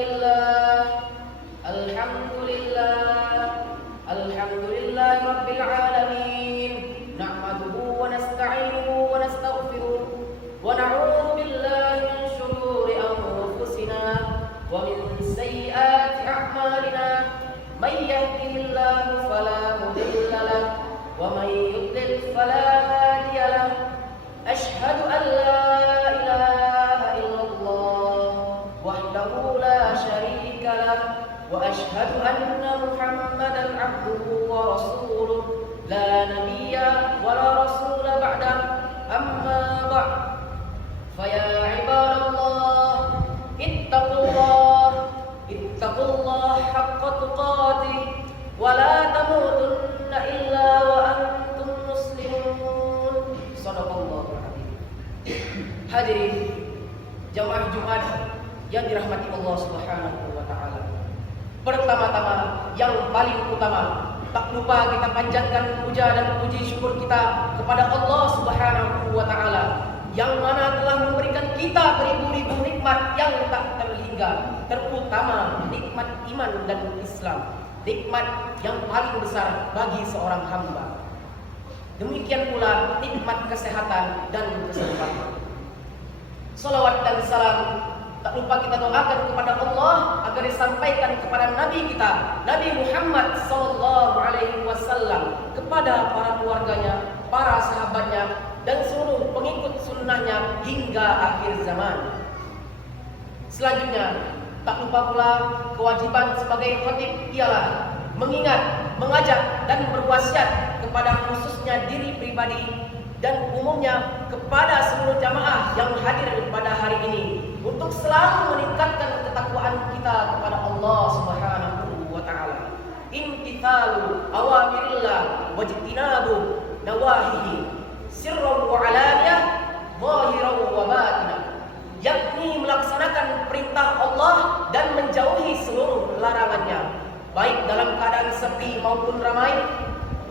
لله الحمد لله الحمد لله رب العالمين نحمده ونستعينه ونستغفره ونعوذ بالله من شرور أنفسنا ومن سيئات أعمالنا من يهده الله فلا مضل له ومن يضلل فلا هادي له أشهد أن لا إله إلا الله وحده لا شريك له وأشهد أن محمدا عبده ورسوله لا نبي ولا رسول بعده أما بعد فيا عباد الله اتقوا الله حق تقاته ولا تموتن إلا وأنتم مسلمون صدق الله العظيم. Hadirin jamaah Jumat yang dirahmati Allah Subhanahu wa taala. Pertama-tama yang paling utama, tak lupa kita panjatkan puja dan puji syukur kita kepada Allah Subhanahu wa taala yang mana telah memberikan kita beribu-ribu nikmat yang tak terhingga, terutama nikmat iman dan Islam, nikmat yang paling besar bagi seorang hamba. Demikian pula nikmat kesehatan dan keselamatan. Salawat dan salam tak lupa kita doakan kepada Allah agar disampaikan kepada Nabi kita, Nabi Muhammad SAW, kepada para keluarganya, para sahabatnya, dan seluruh pengikut sunnahnya hingga akhir zaman. Selanjutnya, tak lupa pula kewajiban sebagai khatib ialah mengingat, mengajak, dan berwasiat kepada khususnya diri pribadi dan umumnya kepada seluruh jamaah yang hadir pada hari ini untuk selalu meningkatkan ketakwaan kita kepada Allah Subhanahu wa taala. Imtithalu awamirillah wajtinabu nawahihi sirran wa alaniyah zahiran wa batinah, yakni melaksanakan perintah Allah dan menjauhi seluruh larangannya, baik dalam keadaan sepi maupun ramai,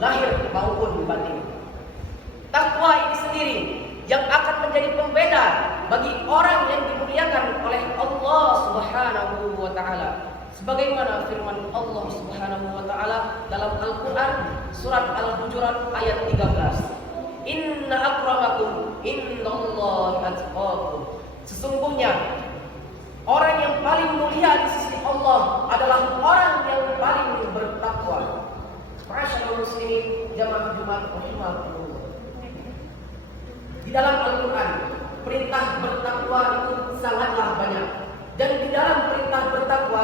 lahir maupun batin. Takwa ini sendiri yang akan menjadi pembeda bagi orang yang dimuliakan oleh Allah Subhanahu wa taala. Sebagaimana firman Allah Subhanahu wa taala dalam Al-Qur'an surat Al-Hujurat ayat 13. Inna akramakum indallahi atqakum. Sesungguhnya orang yang paling mulia di sisi Allah adalah orang yang paling bertakwa. Ma'asyiral muslimin jamaah Jumat rahimakumullah. Di dalam Al-Quran, perintah bertakwa itu sangatlah banyak. Dan di dalam perintah bertakwa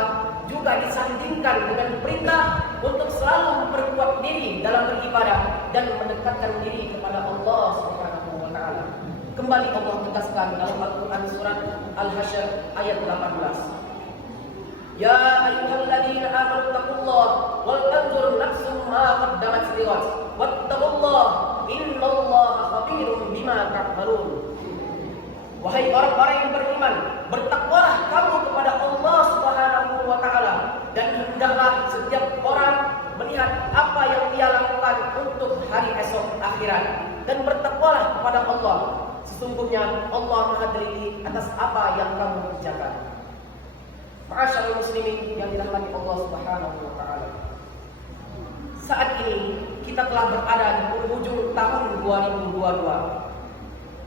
juga disandingkan dengan perintah untuk selalu memperkuat diri dalam beribadah dan mendekatkan diri kepada Allah Subhanahu wa taala. Kembali Allah tegaskan dalam Al-Quran surat Al-Hasyr ayat 18. Ya ayyuhalladzina amanu taqullaha wal tanzur nafsum ma qaddamat lighad wattaqullaha innallaha khabirum bima ta'malun. Wahai orang-orang yang beriman, bertakwalah kamu kepada Allah Subhanahu wa taala dan hendaklah setiap orang melihat apa yang dia lakukan untuk hari esok akhirat, dan bertakwalah kepada Allah. Sesungguhnya Allah Maha teliti atas apa yang kamu kerjakan. Ma'asyiral muslimin yang dirahmati Allah Subhanahu wa taala. Saat ini kita telah berada di penghujung tahun 2022.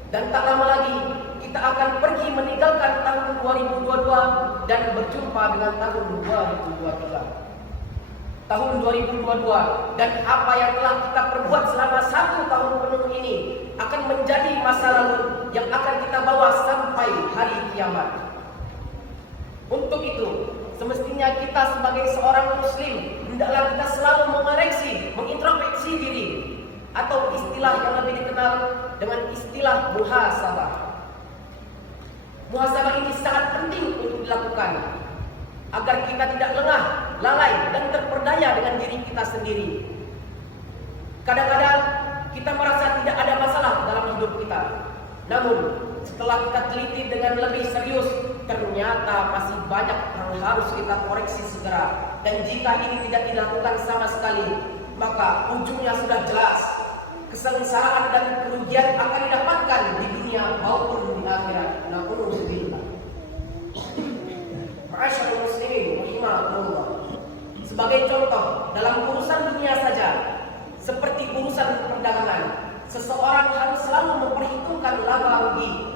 Dan tak lama lagi kita akan pergi meninggalkan tahun 2022 dan berjumpa dengan tahun 2023. Tahun 2022 dan apa yang telah kita perbuat selama 1 tahun penuh ini akan menjadi masa lalu yang akan kita bawa sampai hari kiamat. Untuk itu, semestinya kita sebagai seorang muslim hendaklah kita selalu mengoreksi, mengintrospeksi diri, atau istilah yang lebih dikenal dengan istilah muhasabah. Muhasabah ini sangat penting untuk dilakukan agar kita tidak lengah, lalai, dan terperdaya dengan diri kita sendiri. Kadang-kadang kita merasa tidak ada masalah dalam hidup kita, namun setelah kita teliti dengan lebih serius, ternyata masih banyak yang harus kita koreksi segera. Dan jika ini tidak dilakukan sama sekali, maka ujungnya sudah jelas. Kesengsaraan dan kerugian akan didapatkan di dunia maupun di akhirat. Na'udzubillah. Ma'asyiral Sebagai contoh, dalam urusan dunia saja, seperti urusan perdagangan, seseorang harus selalu memperhitungkan laba rugi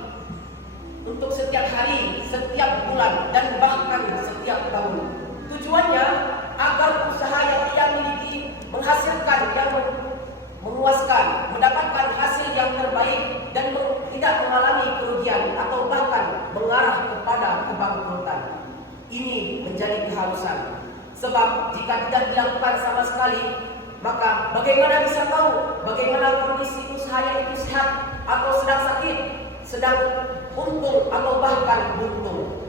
untuk setiap hari, setiap bulan, dan bahkan setiap tahun. Tujuannya agar usaha yang ia miliki menghasilkan yang memuaskan, mendapatkan hasil yang terbaik, dan tidak mengalami kerugian atau bahkan mengarah kepada kebangkrutan. Ini menjadi keharusan. Sebab jika tidak dilakukan sama sekali, maka bagaimana bisa tahu bagaimana kondisi usahanya itu sehat atau sedang sakit, sedang untung atau bahkan buntung.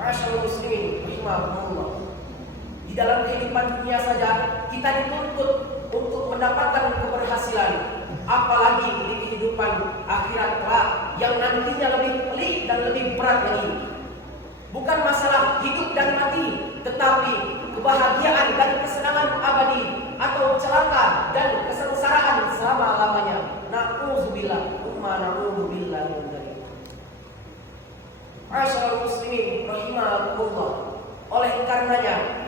Masyaallah muslimin rahimahumullah. Di dalam kehidupan dunia saja kita dituntut untuk mendapatkan keberhasilan, apalagi di kehidupan akhirat kelak yang nantinya lebih pelik dan lebih berat lagi. Bukan masalah hidup dan mati, tetapi kebahagiaan dan kesenangan abadi atau celaka dan kesengsaraan selama-lamanya. Na'udzubillah, na'udzubillah min dzalik. Masyaallah muslimin rahimahumullah. Oleh karenanya,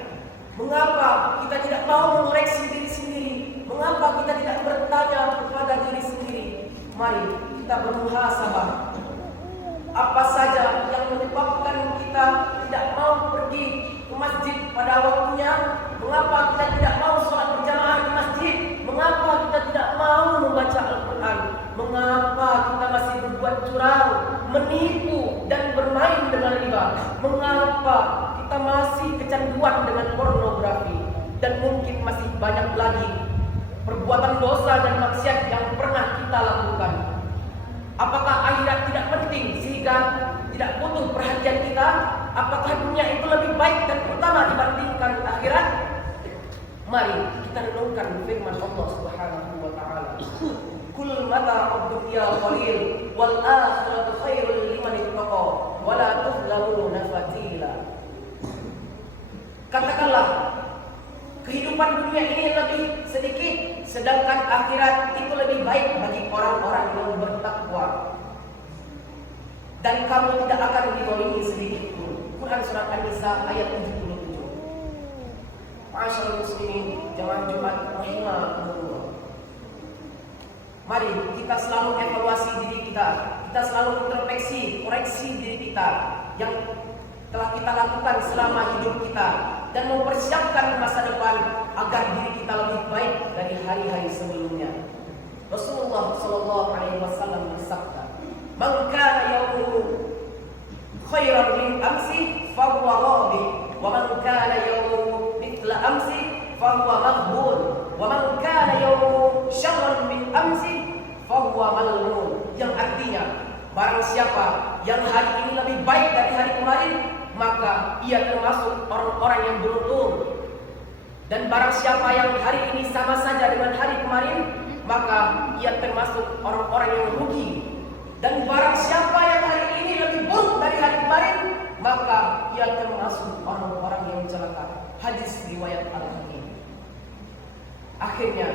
mengapa kita tidak mau mengoreksi diri sendiri? Mengapa kita tidak bertanya kepada diri sendiri? Mari kita bermuhasabah. Apa saja yang menyebabkan kita tidak mau pergi ke masjid pada waktunya? Mengapa kita tidak mau sholat berjamaah di masjid? Mengapa kita tidak mau membaca Al-Quran? Mengapa kita masih berbuat curang, menipu, dan bermain dengan riba? Mengapa kita masih kecanduan dengan pornografi? Dan mungkin masih banyak lagi perbuatan dosa dan maksiat yang pernah kita lakukan. Apakah akhirat tidak penting sehingga tidak butuh perhatian kita? Apakah dunia itu lebih baik dan utama dibandingkan akhirat? Mari kita renungkan firman Allah Subhanahu wa taala. Kul mata'ud dunya qalil wal akhiratu khairul liman ittaqa wa la tuzlamuna fatila. Katakanlah, kehidupan dunia ini lebih sedikit, sedangkan akhirat itu lebih baik bagi orang-orang yang bertakwa. Dan kamu tidak akan dizalimi sedikit pun. Quran surat An-Nisa ayat 77. Masyaallah muslimin jamaah Jumat rahimahumullah. Mari kita selalu evaluasi diri kita. Kita selalu introspeksi, koreksi diri kita yang telah kita lakukan selama hidup kita, dan mempersiapkan masa depan agar diri kita lebih baik dari hari-hari sebelumnya. Rasulullah sallallahu alaihi wasallam bersabda, "Man kana yawmuhu khairan min amsi fa huwa radih, wa man kana yawmuhu mithla amsi fa huwa maghbun, wa man kana yawmuhu syarran min amsi fa huwa mal'un." Yang artinya, barang siapa yang hari ini lebih baik dari hari kemarin, maka ia termasuk orang-orang yang beruntung. Dan barang siapa yang hari ini sama saja dengan hari kemarin, maka ia termasuk orang-orang yang rugi. Dan barang siapa yang hari ini lebih buruk dari hari kemarin, maka ia termasuk orang-orang yang celaka. Hadis riwayat Al-Hakim. Akhirnya,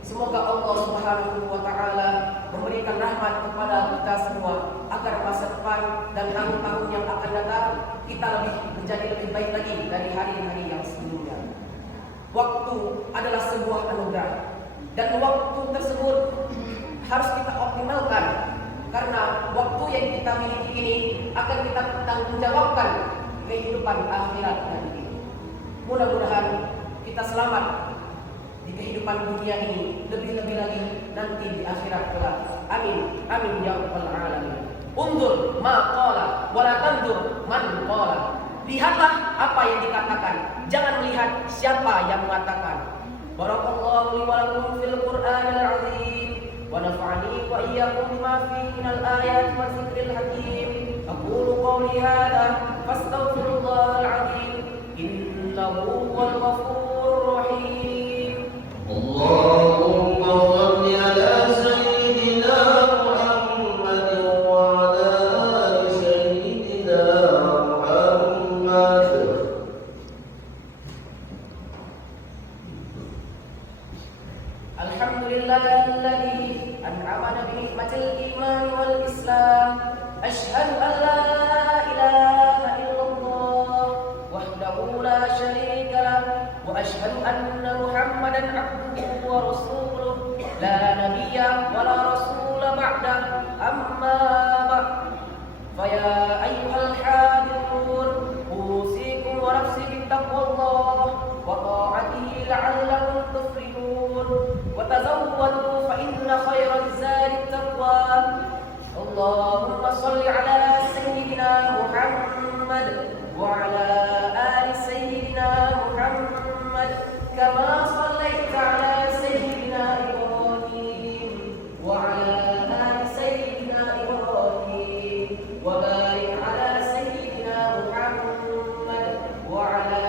semoga Allah Subhanahu wa taala memberikan rahmat kepada kita semua agar masa depan dan tahun-tahun yang akan datang kita menjadi lebih baik lagi dari hari-hari yang sebelumnya. Waktu adalah sebuah anugerah, dan waktu tersebut harus kita optimalkan, karena waktu yang kita miliki ini akan kita tanggungjawabkan kehidupan akhirat nanti. Mudah-mudahan kita selamat di kehidupan dunia ini, lebih-lebih lagi nanti di akhirat kelak. Amin, amin ya rabbal alamin. Undur ma qala wa la tandur man qala. Lihatlah apa yang dikatakan, jangan melihat siapa yang mengatakan. Barakallahu li wa lakum fil Qur'anil azim wa nafa'ani wa iyyakum bima fihi minal ayati wa dzikril hakim. Aqulu qawli hadha fastaghfirullahal azim innahu huwal ghafurur rahim. Allahumma shalli ala sayyidina Muhammad wa ala ali sayyidina Muhammad. Alhamdulillahilladzi an'amana bi ni'matil iman wal islam. Asyhadu an la ilaha illallah wahdahu la syarika وأشهد أن محمدا عبده ورسوله لا نبي ولا رسول بعده أما بعد فيا أيها الحاذرون أوصيكم ونفسي بتقوى الله وطاعته لعلكم تفلحون وتزودوا فإن خير الزاد التقوى اللهم صل على سيدنا محمد وعلى آل سيدنا محمد كما صليت على سيدنا إبراهيم وعلى آل سيدنا إبراهيم وبارك على سيدنا محمد وعلى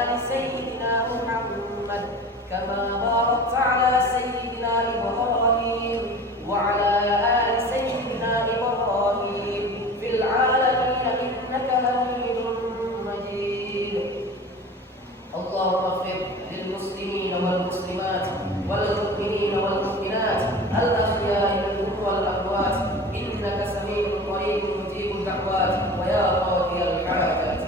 آل سيدنا محمد كما باركت على سيدنا إبراهيم وعلى آل سيدنا إبراهيم في العالمين إنك حميد مجيد اللهم اغفر للمسلمين والمسلمات والمؤمنين والمؤمنات الأحياء منهم والأموات إنك سميع قريب مجيب الدعوات ويا قاضي الحاجات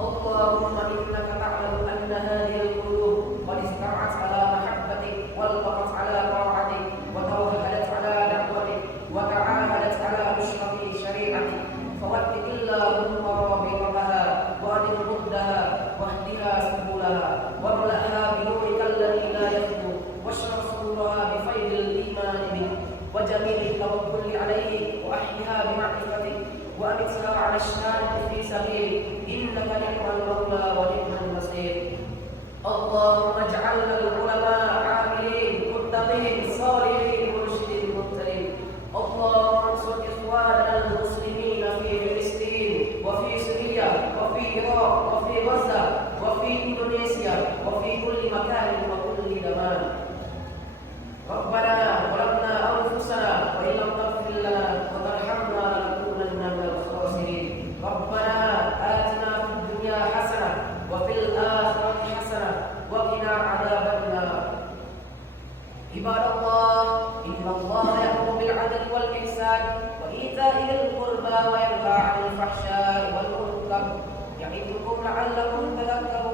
اللهم إنك تعلم أن هذه القلوب قد استرعت على محبتك والقت على طاعتك وتوهدت على دعوتك وتعاهدت على نصرة شريعتك فوفق اللهم رابطتها وأدم ردها واهدها سبلها واملأها بنورك الذي لا يخبو واشرح صدورها بفيض الإيمان بك وجميل التوكل عليك وأحيها بمعرفتك وأمتها على الشهادة في سبيلك إنك نعم المولى ونعم النصير اللهم اجعلنا العلماء عاملين متقين صالحين مرشدين مهتدين اللهم انصر إخواننا المسلمين في فلسطين وفي سوريا وفي العراق وفي غزة وفي إندونيسيا وفي كل مكان وكل زمان ربنا ظلمنا أنفسنا وإن لم تغفر لنا وترحمنا لنكونن من الخاسرين ربنا آتنا في الدنيا حسنة وفي الآخرة حسنة وقنا عذاب النار عباد الله إن الله يأمر بالعدل والإحسان وإيتاء ذي القربى وينهى عن الفحشاء والمنكر يعظكم لعلكم تذكرون